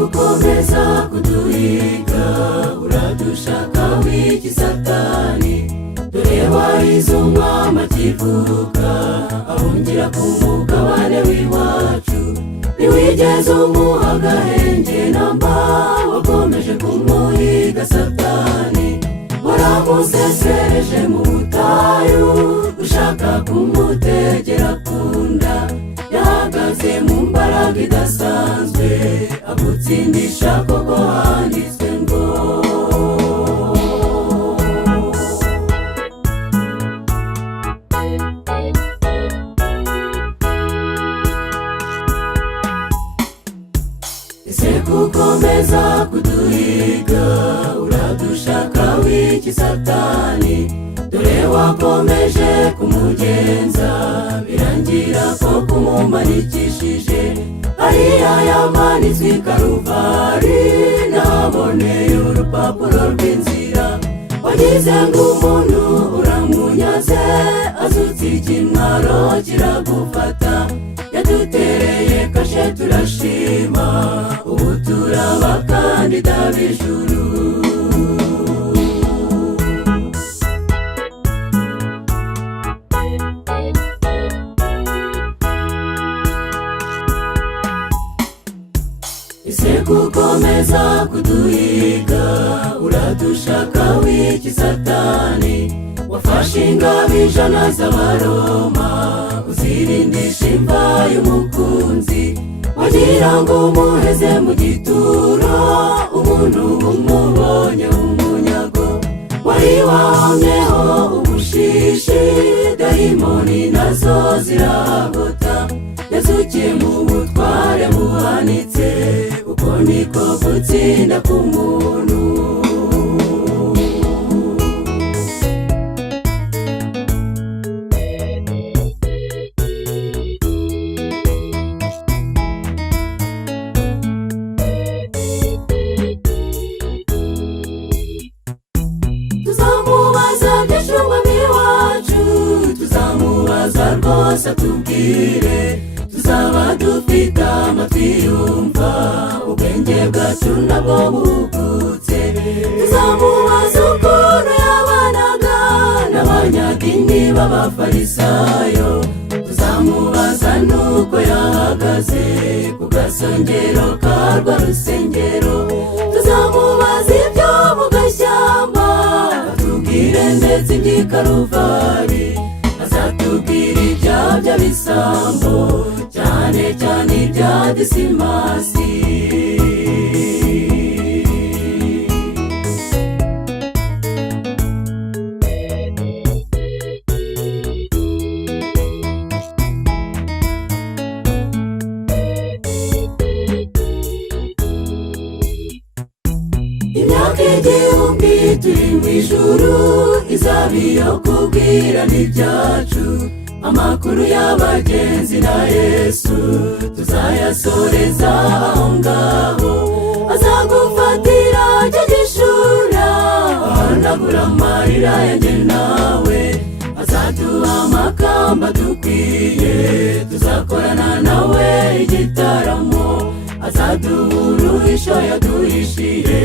gukomeza kuduhiga, uradushaka w'iki Satani? Dore warize umwami akivuka, ahungira ku mugabane w'iwacu. Ntiwigeze umuha agahenge namba, wakomeje kumuhiga Satani. Waramusesereje mu butayu, ushaka kumutegera ku nda. Yahagaze mu mbaraga idasanzwe, agutsindisha koko handitswe ngo ese gukomeza kuduhiga, uradushaka w'iki Satani? Dore wakomeje kumugenza, birangira ko kumumanikishije hariya yamanitswe i Karuvari. Naboneye urupapuro rw'inzira, wagize ngo umuntu uramunyaze, azutse ikimwaro kiragufata. Yadutereye kashe turashima, ubu turabakandida b'ijuru. Ese gukomeza kuduhiga, uradushaka w'iki Satani? Wafashe ingabo 100 z'Abaroma, uzirindisha imva y'umukunzi. Wagira ngo umuheze mu gituro, umuntu umubonye umunyago. Wari wahomyeho ubushishi, dayimoni nazo ziragota. Yazukiye mu butware buhanitse, uko niko gutsinda k'umuntu. Tuzamubaza byinshi umwami wacu, tuzamubaza rwose atubwire. Tuzaba dufite amatwi yumva, ubwenge bwacu nabwo bugutse. Tuzamubaza ukuntu yabanaga n'abanyadini b'Abafarisayo. Tuzamubaza n'uko yahagaze ku gasongero ka rwa rusengero. Tuzamubaza ibyo mu gashyamba, atubwire ndetse iby'i Karuvari. Azatubwira ibya bisambo, cyane cyane ibya Disimasi. Imyaka 1000 turi mu ijuru, izaba iyo kubwirana ibyacu. Amakuru y'abagenzi na Yesu tuzayasoreza aho ngaho. Azagufatira cyo gishura, ahanagura amarira yanjye nawe. Azaduha amakamba dukwiye, tuzakorana nawe igitaramo. Azaduha uruhisho yaduhishiye,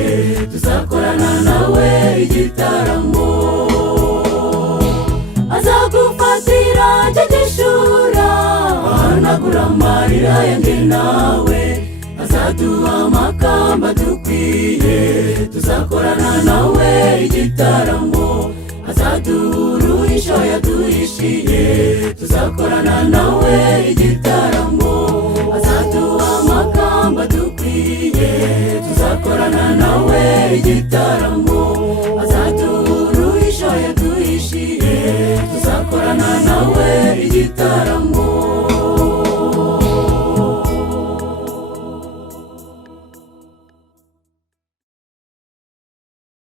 tuzakorana nawe igitaramo. Azagufatira cyo gishura, ahanagura amarira yanjye nawe. Azaduha amakamba dukwiye, tuzakorana nawe igitaramo. Azaduha uruhisho yaduhishiye, tuzakorana nawe igitaramo. Azaduha amakamba dukwiye, tuzakorana nawe igitaramo. Azaduha uruhisho yaduhishiye, tuzakorana nawe igitaramo.